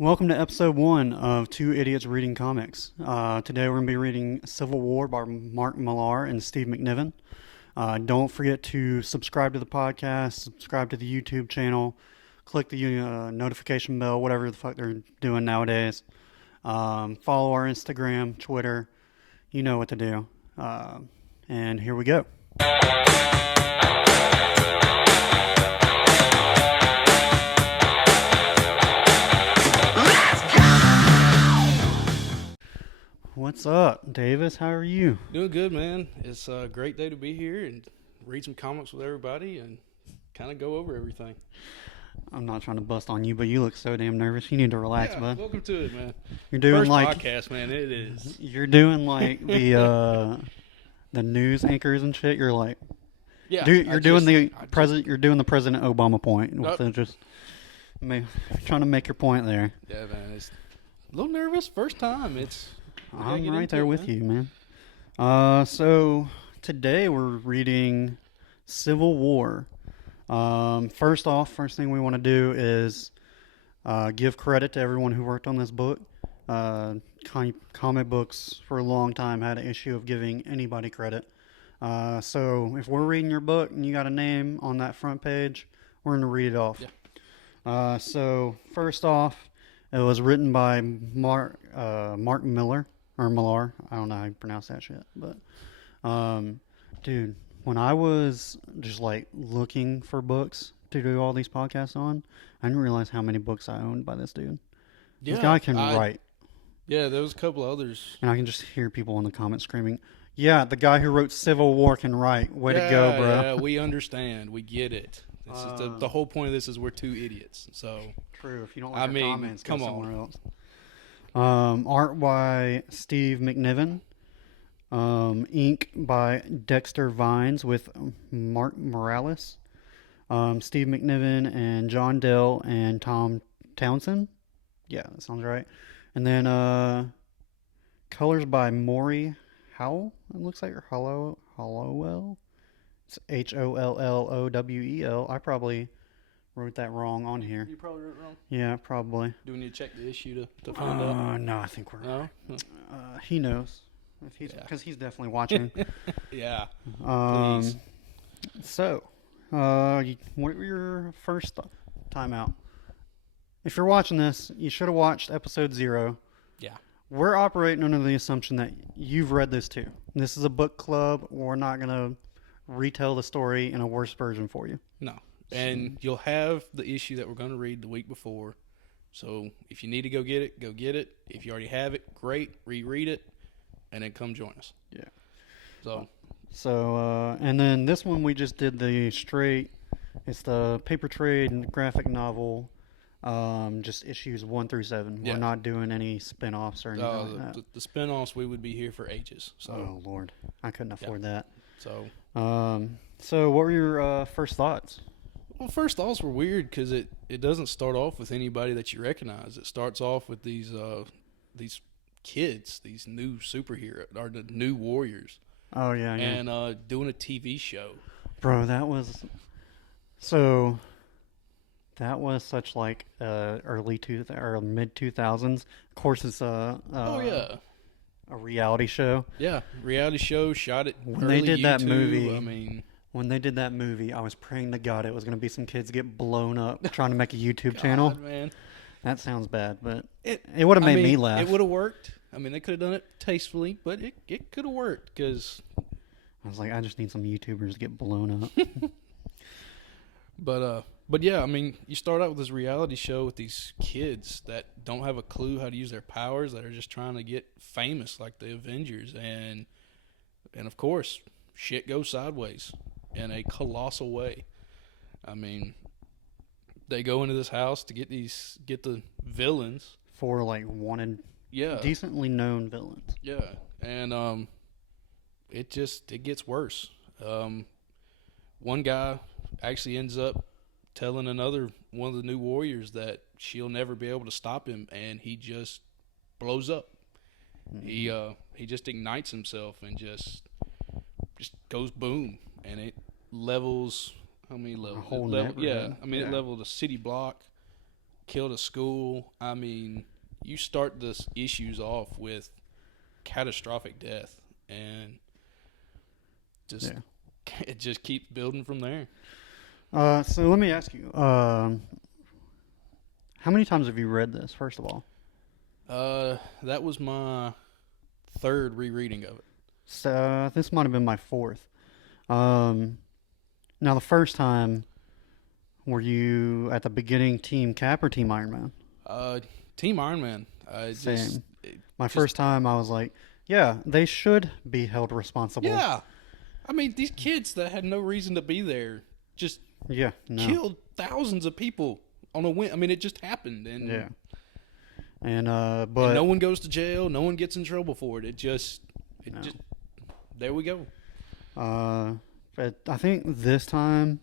Welcome to episode 1 of Two Idiots Reading Comics. Today we're going to be reading Civil War by Mark Millar and Steve McNiven. Don't forget to subscribe to the podcast, subscribe to the YouTube channel, click the notification bell, whatever the fuck they're doing nowadays. Follow our Instagram, Twitter, you know what to do. And here we go. What's up, Davis? How are you? Doing good, man. It's a great day to be here and read some comics with everybody and kind of go over everything. I'm not trying to bust on you, but you look so damn nervous. You need to relax, bud. Welcome to it, man. You're doing First like podcast, man. It is. You're doing like the news anchors and shit. You're like, Yeah. you're doing the President Obama point with trying to make your point there. Yeah, man. It's a little nervous. First time. I'm right there with you, man. So today we're reading Civil War. First thing we want to do is give credit to everyone who worked on this book. Comic books for a long time had an issue of giving anybody credit. So if we're reading your book and you got a name on that front page, we're going to read it off. Yeah. So first off, it was written by Mark Miller. Or Millar. I don't know how you pronounce that shit. But, dude, when I was just, like, looking for books to do all these podcasts on, I didn't realize how many books I owned by this dude. Yeah, this guy can write. Yeah, there was a couple others. And I can just hear people in the comments screaming, yeah, the guy who wrote Civil War can write. Way to go, bro. Yeah, we understand. We get it. This is the whole point of this is we're two idiots. So true. If you don't like our comments, go come somewhere else. Art by Steve McNiven. Ink by Dexter Vines with Mark Morales. Steve McNiven and John Dell and Tom Townsend. Yeah, that sounds right. And then colors by Maury Howell. It looks like Hollowell. It's Hollowel. I probably wrote that wrong on here. You probably wrote it wrong. Yeah, probably. Do we need to check the issue to find out? No, I think we're. No? He knows, because he's definitely watching. Yeah. Please. So, what were your first time out? If you're watching this, you should have watched episode 0. Yeah. We're operating under the assumption that you've read this too. This is a book club. We're not gonna retell the story in a worse version for you. No. And you'll have the issue that we're going to read the week before. So if you need to go get it, go get it. If you already have it, great. Reread it, and then come join us. Yeah. So, and then this one we just did the straight. It's the paper trade and graphic novel. Just issues 1 through 7. Yeah. We're not doing any spin-offs or anything like that. The spin-offs, we would be here for ages. So. Oh, Lord. I couldn't afford that. So what were your first thoughts? Well, first thoughts were weird because it doesn't start off with anybody that you recognize. It starts off with these kids, these new superheroes, or the new warriors. Oh, yeah. And doing a TV show. Bro, that was such like early or mid 2000s. Of course, it's a reality show. Yeah, reality show shot at when they did YouTube. That movie. I mean, when they did that movie, I was praying to God it was going to be some kids get blown up trying to make a YouTube channel. Man, that sounds bad, but it would have made me laugh. It would have worked. I mean, they could have done it tastefully, but it could have worked because I was like, I just need some YouTubers to get blown up. But yeah, I mean, you start out with this reality show with these kids that don't have a clue how to use their powers, that are just trying to get famous like the Avengers, and of course, shit goes sideways in a colossal way. I mean, they go into this house to get the villains. 4 like wanted, decently known villains. Yeah, and it gets worse. One guy actually ends up telling another one of the new warriors that she'll never be able to stop him, and he just blows up. Mm-hmm. He just ignites himself and just goes boom, and it levels. How many levels? A whole neighborhood. It leveled a city block. killed a school. I mean, you start this issues off with catastrophic death, and just Yeah. it just keeps building from there. So let me ask you, how many times have you read this? First of all, That was my third rereading of it. so this might have been my fourth. Um, Now the first time, were you at the beginning Team Cap or Team Iron Man? Uh, Team Iron Man. I Same. it My just first time, I was like, yeah, they should be held responsible. yeah. I mean, these kids that had no reason to be there just Yeah, no. killed thousands of people on a whim. I mean, it just happened, and Yeah. And and but no one goes to jail. No one gets in trouble for it. It just no. there we go. But I think this time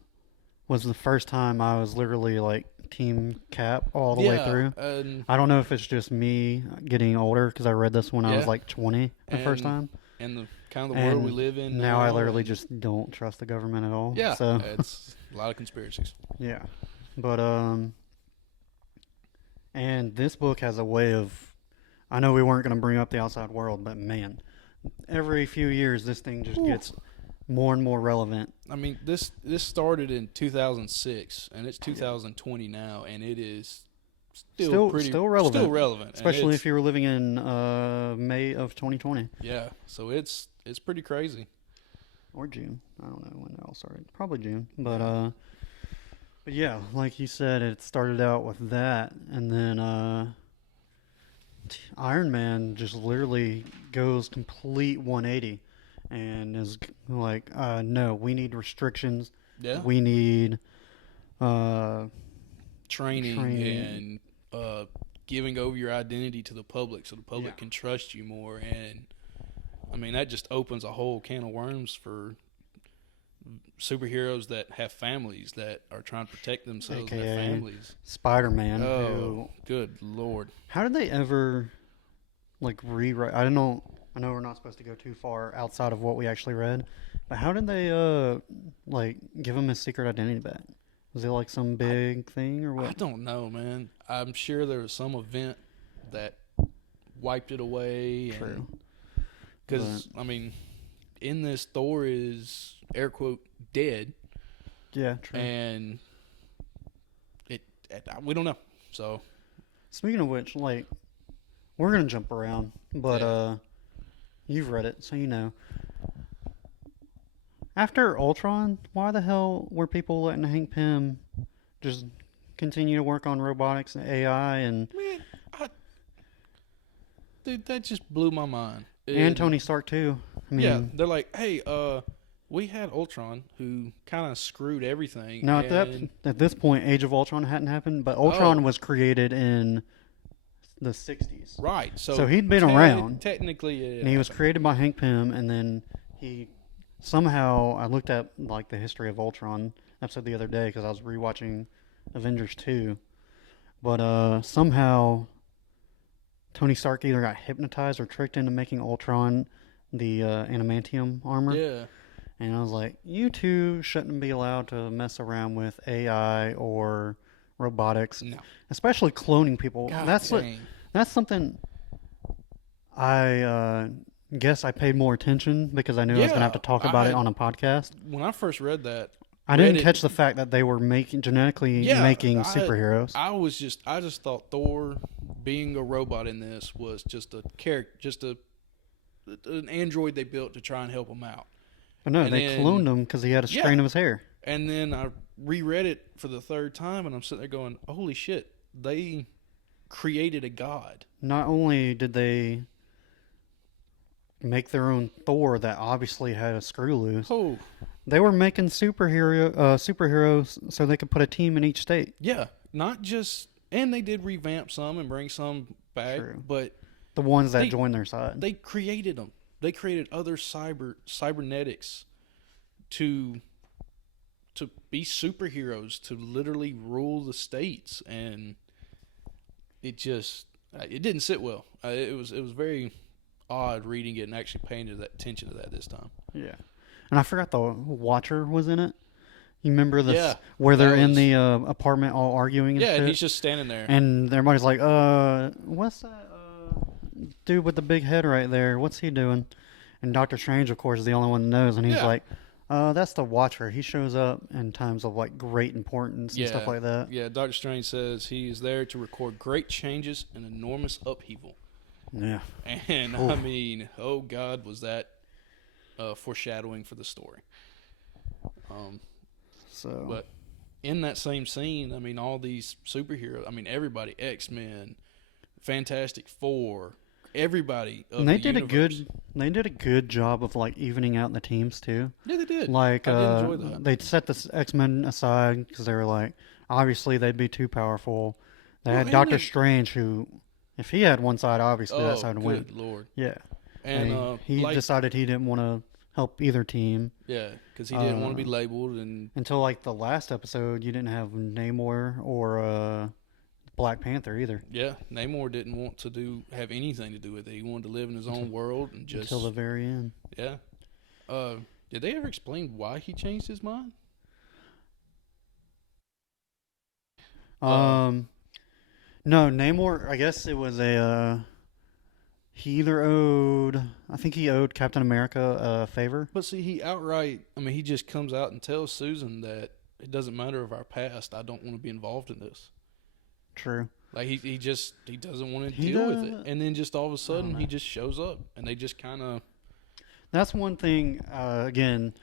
was the first time I was literally like Team Cap all the way through. and I don't know if it's just me getting older because I read this when I was yeah, like 20 the first time. and the kind of the world we And live in now I now, literally and just don't trust the government at all. yeah, So it's a lot of conspiracies. yeah. But and this book has a way of I know we weren't going to bring up the outside world, but man, every few years this thing just Ooh. gets more and more relevant. I mean, this started in 2006, and it's 2020 now, and it is still pretty Still relevant. Still relevant, and Especially it's- if you were living in May of 2020 yeah. So it's pretty crazy. or June. I don't know when it all started. Probably June. But yeah, like you said, it started out with that, and then Iron Man just literally goes complete 180 and is like, no, we need restrictions. Yeah, We need training training. and giving over your identity to the public, so the public Yeah. can trust you more. And I mean, that just opens a whole can of worms for superheroes that have families that are trying to protect themselves and their AKA families. Spider-Man. Oh, good lord! How did they ever like rewrite? I don't know. I know we're not supposed to go too far outside of what we actually read, but how did they like give him his secret identity back? Was it like some big thing or I what? don't know, man. I'm sure there was some event that wiped it away. True. Because I mean, in this, Thor is air quote dead, Yeah, true. and we don't know. So Speaking of which, like, we're gonna jump around, but Yeah. you've read it, so you know. After Ultron, why the hell were people letting Hank Pym just continue to work on robotics and AI and man, dude, that just blew my mind. and Tony Stark too? I mean, Yeah, they're like, hey, we had Ultron who kind of screwed everything. now at this point, Age of Ultron hadn't happened, but Ultron Oh. was created in the '60s, Right, so he'd been around. Technically, And he was created by Hank Pym, and then he somehow I looked at like the history of Ultron episode the other day because I was rewatching Avengers 2, but somehow Tony Stark either got hypnotized or tricked into making Ultron the adamantium armor. Yeah, And I was like, you two shouldn't be allowed to mess around with AI or robotics, no. especially cloning people. God That's something I guess I paid more attention because I knew I was going to have to talk about it on a podcast. When I first read that, I didn't catch the fact that they were genetically making I superheroes. I just thought Thor being a robot in this was just a character, just an android they built to try and help him out. But no, and they then- cloned him because he had a Yeah. strain of his hair. And then I reread it for the third time, and I'm sitting there going, "Holy shit! They created a god." Not only did they make their own Thor that obviously had a screw loose, Oh, they were making superheroes so they could put a team in each state. yeah, not just, and they did revamp some and bring some back, True. but The ones that They- joined their side. they created them. They created other cybernetics to be superheroes, to literally rule the states, and it just it didn't sit well. It was very odd reading it and actually paying that attention to that this time. Yeah. And I forgot the Watcher was in it. You remember this Yeah, where they're that in was the apartment all arguing and yeah, and shit, he's just standing there. and everybody's like, what's that dude with the big head right there? What's he doing? And Doctor Strange, of course, is the only one that knows, and he's Yeah, like, that's the Watcher. He shows up in times of like great importance and stuff yeah, like that. yeah. Doctor Strange says he is there to record great changes and enormous upheaval. Yeah. And Oof. I mean, oh God, was that foreshadowing for the story? Um, So but in that same scene, I mean, all these superheroes. I mean, everybody, X Men, Fantastic Four, everybody and of the universe. they did a good job of like evening out the teams too. Yeah, they did. Like I did enjoy that. they set the X Men aside because they were like, obviously they'd be too powerful. They Well, had and Doctor then, Strange, who, if he had one side, obviously that oh, side would win. good lord. Yeah, And and he like, decided he didn't want to help either team. yeah, because he didn't want to be Uh, labeled, and until like the last episode, you didn't have Namor or Black Panther either. yeah, Namor didn't want to have anything to do with it. He wanted to live in his own world and just Until the very end. yeah. Did they ever explain why he changed his mind? Uh, Um, no, Namor. I guess it was a. He either owed. I think he owed Captain America a favor. but see, he outright. I mean, he just comes out and tells Susan that it doesn't matter of our past. I don't want to be involved in this. True. Like he doesn't want to He deal with it, and then just all of a I don't sudden know. he just shows up, and they just kind of That's one thing. Again,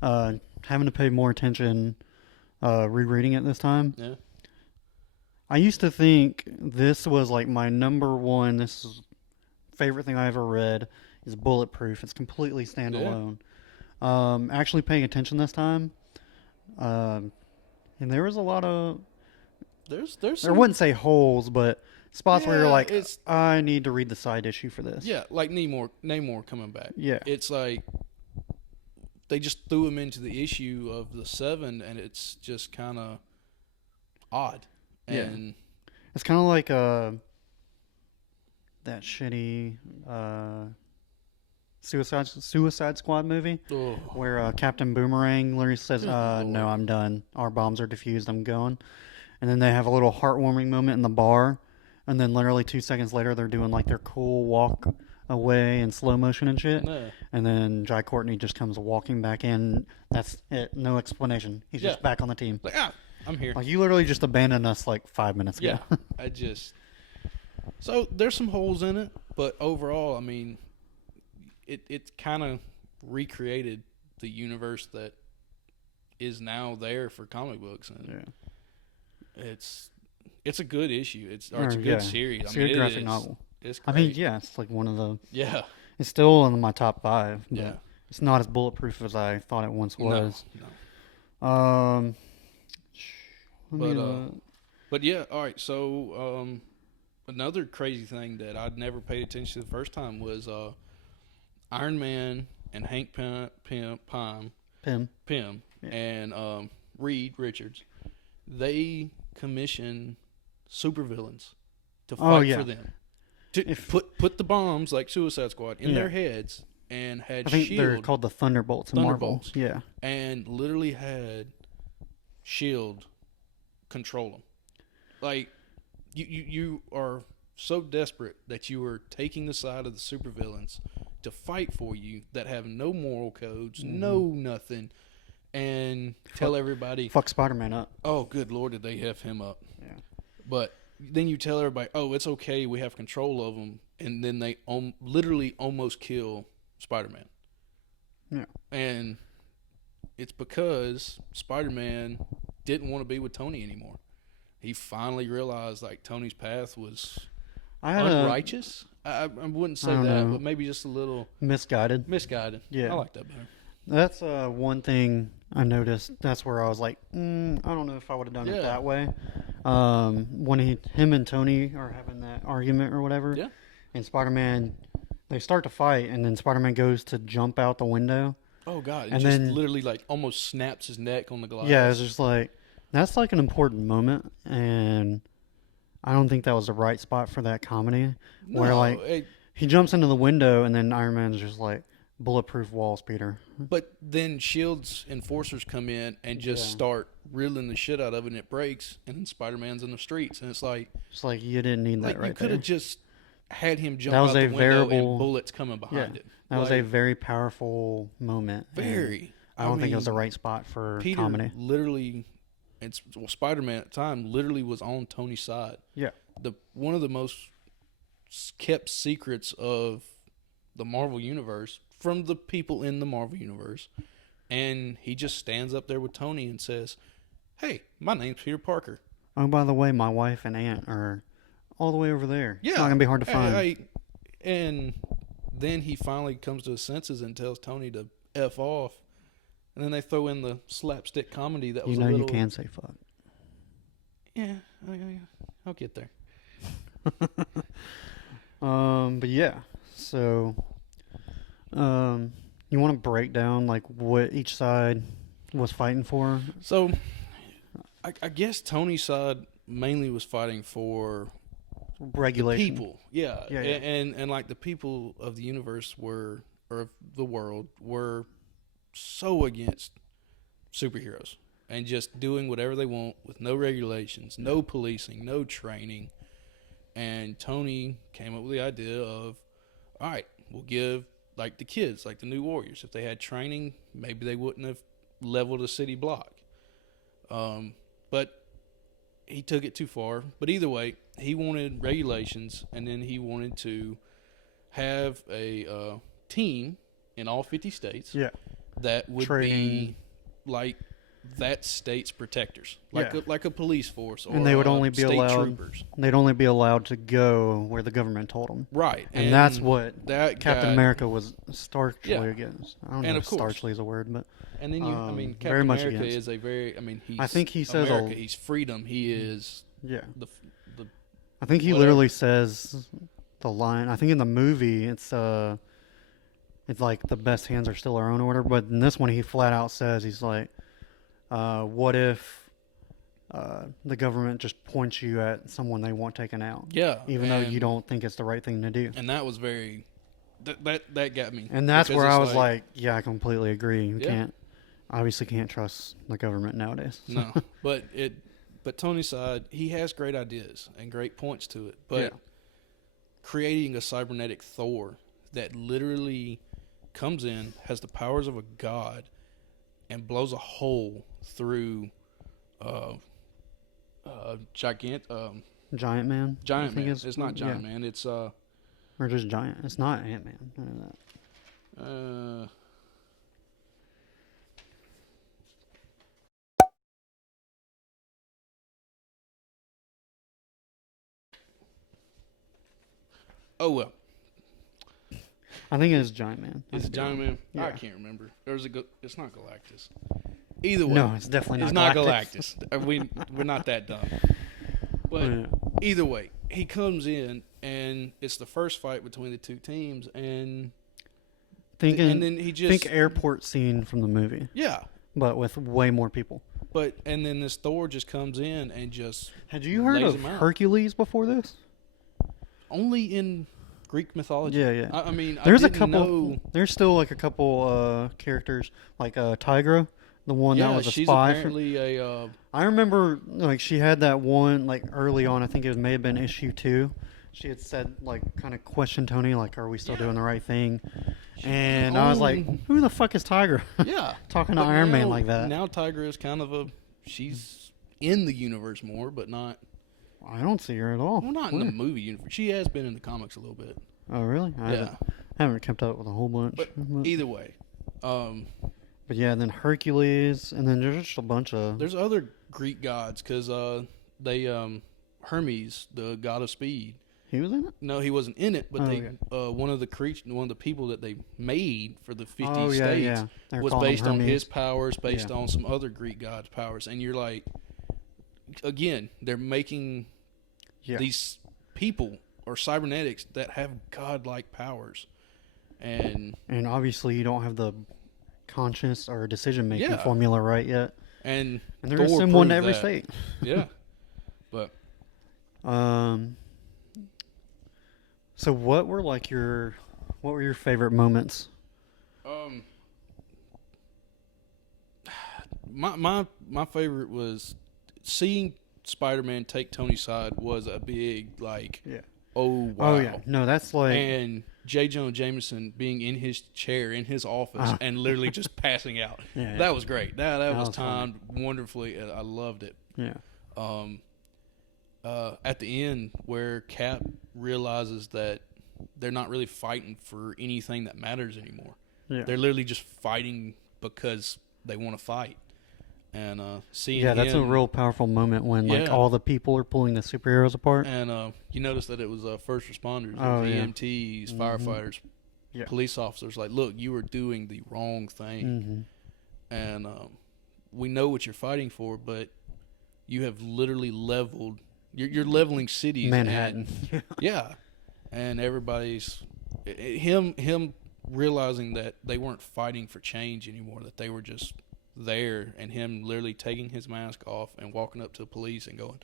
having to pay more attention, rereading it this time. yeah I used to think this was like my number one. This is favorite thing I ever read is Bulletproof. It's completely standalone. Actually paying attention this time, and there was a lot of. there's I some wouldn't say holes, but spots where you're yeah like, it's I need to read the side issue for this. yeah like Namor coming back. Yeah. It's like they just threw him into the issue of the 7, and it's just kind of odd. Yeah. And It's kind of like that shitty Suicide Squad movie oh, where Captain Boomerang literally says, good "No, lord, I'm done. Our bombs are defused. I'm going." And then they have a little heartwarming moment in the bar, and then literally 2 seconds later, they're doing like their cool walk away in slow motion and shit. no, And then Jai Courtney just comes walking back in. That's it. No explanation. He's just Yeah. back on the team. like I'm here. Like you literally just abandoned us like 5 minutes ago. Yeah, I just so there's some holes in it, but overall, I mean, it kind of recreated the universe that is now there for comic books, and Yeah. it's a good issue. It's a good Yeah. series. It's I a mean, good it graphic is. novel. It's I great. mean, yeah, it's like one of the. Yeah, It's still in my top 5, but yeah. it's not as bulletproof as I thought it once No, was. no. Um, let But me look. but yeah, all right. So another crazy thing that I'd never paid attention to the first time was Iron Man and Hank Pym. Pym Yeah. and Reed Richards, they commission supervillains to Oh, fight yeah. for them. To If- put the bombs like Suicide Squad in Yeah. their heads, and had I think they're Shield called the Thunderbolts in Thunderbolts. Marvel. Yeah. and literally had Shield control them. Like you are so desperate that you are taking the side of the supervillains to fight for you that have no moral codes, no nothing, and tell everybody, Fuck Spider-Man up. "Oh, good lord, did they have him up?" Yeah. But then you tell everybody, "Oh, it's okay, we have control of them," and then they literally almost kill Spider-Man. Yeah. And it's because Spider-Man didn't want to be with Tony anymore. He finally realized like Tony's path was I had unrighteous. I wouldn't say I don't that, know. but maybe just a little a misguided. misguided. Yeah. I like that better. That's one thing I noticed. That's where I was like, I don't know if I would have done Yeah. it that way. When him and Tony are having that argument or whatever, Yeah. and Spider-Man, they start to fight, and then Spider-Man goes to jump out the window. Oh God! It And just then- literally like almost snaps his neck on the glass. Yeah, it's just like that's like an important moment, and I don't think that was the right spot for that comedy. Where No, like he jumps into the window, and then Iron Man's just like, bulletproof walls, Peter. But then Shield's enforcers come in and just Yeah. start riddling the shit out of it, and it breaks, and then Spider-Man's in the streets, and it's It's like you didn't need that you right could there. have just had him jump That was out the a window and variable. bullets coming Yeah, behind it. that was a very powerful moment. And Very. I don't think it was the right spot for Peter comedy. literally, Spider-Man at the time literally was on Tony's side. Yeah. One of the most kept secrets of the Marvel Universe from the people in the Marvel Universe. And he just stands up there with Tony and says, "Hey, my name's Peter Parker." Oh, by the way, my wife and aunt are all the way over there. Yeah. It's not gonna be hard to find. And then he finally comes to his senses and tells Tony to F off. And then they throw in the slapstick comedy that was You know, a little... you can say fuck. Yeah, I'll get there. But yeah. So, you want to break down like what each side was fighting for? So, I guess Tony's side mainly was fighting for Regulation. people. Yeah. Yeah. And like the people of the universe or of the world were so against superheroes and just doing whatever they want with no regulations, no policing, no training. And Tony came up with the idea of, all right, we'll give like the kids, like the new Warriors, if they had training, maybe they wouldn't have leveled a city block. But he took it too far. But either way, he wanted regulations, and then he wanted to have a team in all 50 states Yeah. that would be like that state's protectors, like a police force, or and they would only be state allowed. troopers. They'd only be allowed to go where the government told them. Right, And that's what that Captain guy, America was starkly Yeah. against. I don't And know of if course. starchly is a word, but And then very Captain much America against. is a very, he's I think he says America, he's freedom. He is yeah. the I think he whatever. literally says the line. I think in the movie it's like the best hands are still our own order, but in this one he flat out says he's like, what if the government just points you at someone they want taken out, yeah, even though you don't think it's the right thing to do. And that was very that got me. And that's because where it's I was like, yeah, I completely agree. You Yeah. obviously can't trust the government nowadays. no, but Tony's side, he has great ideas and great points to it, but Yeah. creating a cybernetic Thor that literally comes in, has the powers of a god, and blows a hole through Giant Man. Giant I think Man. It's not Giant Man. It's or just Giant. It's not Ant Man. None of that. oh well. I think it's Giant Man. Is it Giant Man? Yeah. I can't remember. It's not Galactus. Either way, No, it's definitely it's not not Galactus. Galactus. We're not that dumb. But Yeah. either way, he comes in and it's the first fight between the two teams, and Thinking, then he just think airport scene from the movie, yeah. but with way more people. And then this Thor just comes in and just Had you heard lays of him out. Hercules before this? Only in Greek mythology. Yeah, yeah. I mean, There's I a didn't couple. know. There's still like a couple characters, like Tigra, the one that Yeah, was a she's spy. apparently a. I remember like she had that one like early on. I think it may have been issue 2. She had said like kind of questioned Tony like, "Are we still doing the right thing?" And I was like, "Who the fuck is Tigra?" Yeah, Talking to But Iron Man now- like that. Now Tigra is kind of she's in the universe more, but not. I don't see her at all. Well, not in Where? the movie universe. She has been in the comics a little bit. Oh, really? Yeah. haven't kept up with a whole bunch. But either way, But yeah, then Hercules, and then there's just a bunch of. there's other Greek gods because they Hermes, the god of speed. He was in it. No, he wasn't in it, but Oh, they one of the people that they made for the 50 Oh, yeah, states yeah. They were was calling him based on Hermes. his powers, based Yeah. on some other Greek gods' powers, and you're like, again, they're making Yeah. these people or cybernetics that have godlike powers, and And obviously, you don't have the conscious or decision making Yeah. formula right yet. and And they're going to Thor send one to proved every that. state. Yeah, but So what were your favorite moments Um, my favorite was seeing Spider-Man take Tony's side was a big like, Yeah. oh wow. Oh yeah. No, that's like. And J. Jonah Jameson being in his chair in his office and literally just passing out. Yeah. That was great. That was funny. timed wonderfully. I loved it. Yeah. At the end where Cap realizes that they're not really fighting for anything that matters anymore. Yeah. They're literally just fighting because they want to fight. And seeing that's a him, real powerful moment when like Yeah. all the people are pulling the superheroes apart. and you notice that it was first responders, Oh, yeah. EMTs, firefighters, Yeah. police officers. Like, look, you are doing the wrong thing, and we know what you're fighting for, but you have literally leveled. You're leveling cities, Manhattan. and, yeah, and everybody's him realizing that they weren't fighting for change anymore, that they were just there, and him literally taking his mask off and walking up to the police and going,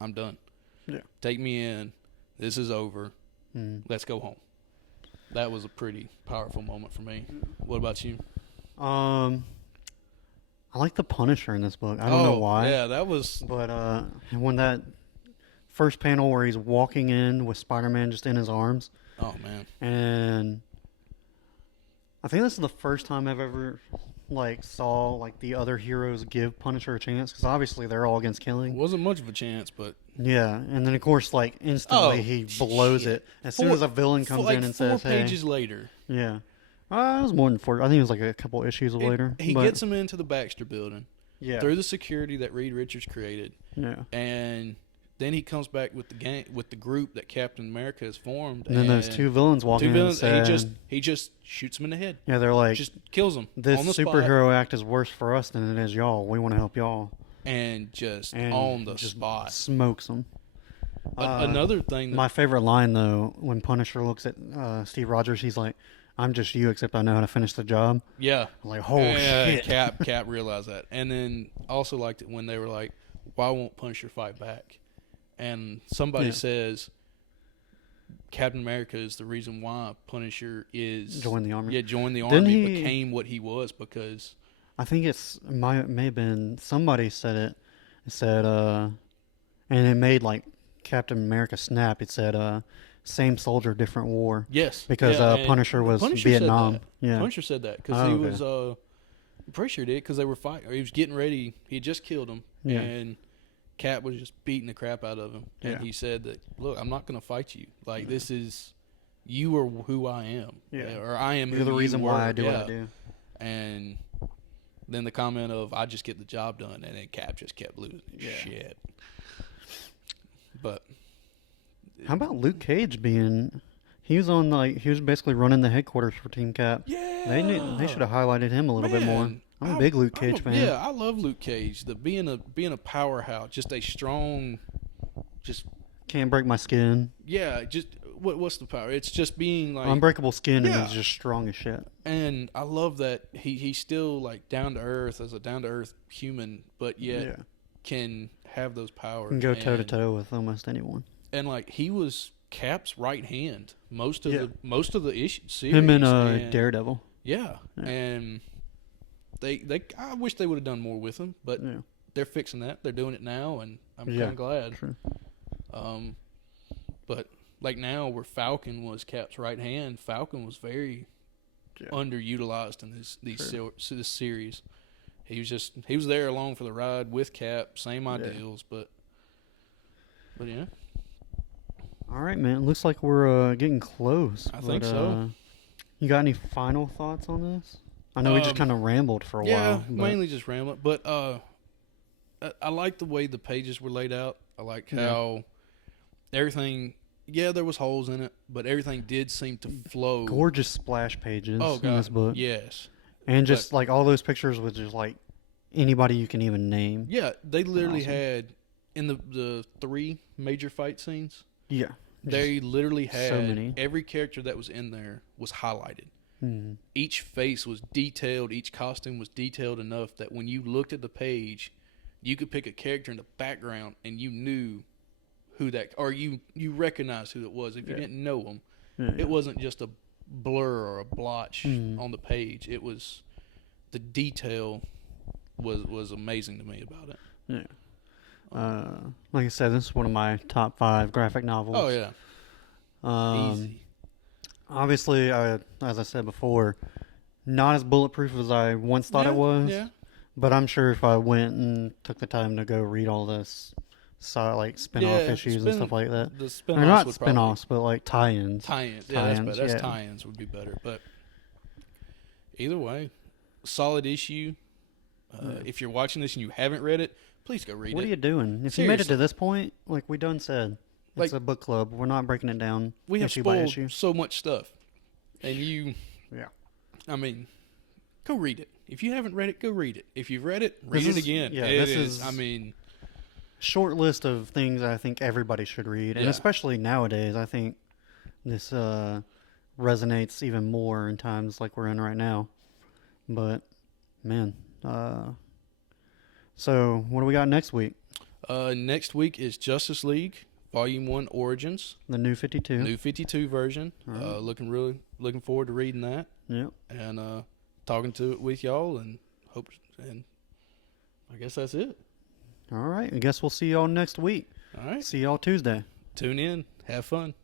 I'm done. Yeah. Take me in. This is over. Let's go home. That was a pretty powerful moment for me. What about you? I like the Punisher in this book. I don't know why. Yeah, that was. But when that first panel where he's walking in with Spider-Man just in his arms, Oh man. and I think this is the first time I've ever like saw like the other heroes give Punisher a chance, because obviously they're all against It killing. wasn't much of a chance, but Yeah, and then of course like instantly he blows shit. it as soon as a villain comes in and says, four "Hey." pages later, Yeah, it was more than 4. I think it was like a couple issues later. he but, gets him into the Baxter building yeah, through the security that Reed Richards created, yeah. and then he comes back with the gang, with the group that Captain America has formed. And then those two villains walk in and say, he just shoots him in the head. yeah, they're like, Just kills him this on the spot, superhero act is worse for us than it is y'all. We want to help y'all. and just And on the just spot. smokes them. Another thing that My favorite line, though, when Punisher looks at Steve Rogers, he's like, I'm just you, except I know how to finish the job. yeah, I'm like, oh, shit. Cap realized that, and then also liked it when they were like, "Why won't Punisher fight back?" And somebody says, "Captain America is the reason why Punisher is Joined the army." Yeah, joined the Didn't army, he- became what he was because I think it may have been, somebody said it. It said, and it made, like, Captain America snap. It said, same soldier, different war. yes, Because yeah, and Punisher was Punisher said Vietnam. that. Yeah. Punisher said that because Oh, he okay. was. I'm pretty sure he did because they were fighting. He was getting ready. He had just killed him, Yeah. and Cap was just beating the crap out of him. And Yeah. he said that, "Look, I'm not going to fight you. Like this is you are who I am. Yeah. Or I am You're who the you reason were." why I do yeah. what I do. And then the comment of "I just get the job done," and then Cap just kept losing Yeah. shit. But How about Luke Cage being... He was on, like, he was basically running the headquarters for Team Cap. yeah, They should have highlighted him a little bit more. Man, I'm a big Luke Cage fan. Yeah, I love Luke Cage. Being a powerhouse, just a strong, just Can't break my skin. yeah, just what's the power? It's just being like, Unbreakable skin, and Yeah. he's just strong as shit. and I love that he's still like down to earth as a down to earth human, but yet Yeah. can have those powers. Can go toe to toe with almost anyone. And like he was Cap's right hand most of Yeah. the issue series. Him and Daredevil. Yeah. Yeah. And they I wish they would have done more with him, but Yeah. they're fixing that. They're doing it now, and I'm Yeah. kind of glad. True. But like now, where Falcon was Cap's right hand, Falcon was very Yeah. underutilized in this Sure. this series. He was there along for the ride with Cap, same ideals, but yeah, All right, man. Looks like we're getting close. I think so. You got any final thoughts on this? I know we just kind of rambled for a while. But mainly just rambling. But I like the way the pages were laid out. I like how everything. Yeah, there was holes in it, but everything did seem to flow. gorgeous splash pages Oh in god, this book. yes. And just like all those pictures with just like anybody you can even name. Yeah, they literally Awesome. had in the 3 major fight scenes. Yeah. They literally had so many. every character that was in there was highlighted. Mhm. Each face was detailed. Each costume was detailed enough that when you looked at the page, you could pick a character in the background and you knew who that, or you recognized who it was if you Yeah. didn't know them. Yeah. It wasn't just a blur or a blotch on the page. It was the detail was amazing to me about it. Yeah. Like I said, this is one of my top 5 graphic novels. Oh yeah, easy. Obviously, as I said before, not as bulletproof as I once thought it was. Yeah. But I'm sure if I went and took the time to go read all this, like spin-off issues and stuff like that. The Or spin-offs not would spin-offs, but like tie-ins. tie-ins. Yeah, that's better. That's tie-ins would be better. But either way, solid issue. If you're watching this and you haven't read it, please go read it. What are you doing? If you made it to this point, like we done said, it's a book club. We're not breaking it down we have issue by spoiled issue. so much stuff. And you... Yeah. I mean, go read it. If you haven't read it, go read it. If you've read it, read it again. Yeah, it this is. is I mean... short list of things I think everybody should read. And especially nowadays, I think this resonates even more in times like we're in right now. But, man... So, what do we got next week? Next week is Justice League Volume 1 Origins. The New 52. New 52 version. Right. Looking forward to reading that. Yep. And talking to it with y'all and I guess that's it. All right. I guess we'll see y'all next week. All right. See y'all Tuesday. Tune in. Have fun.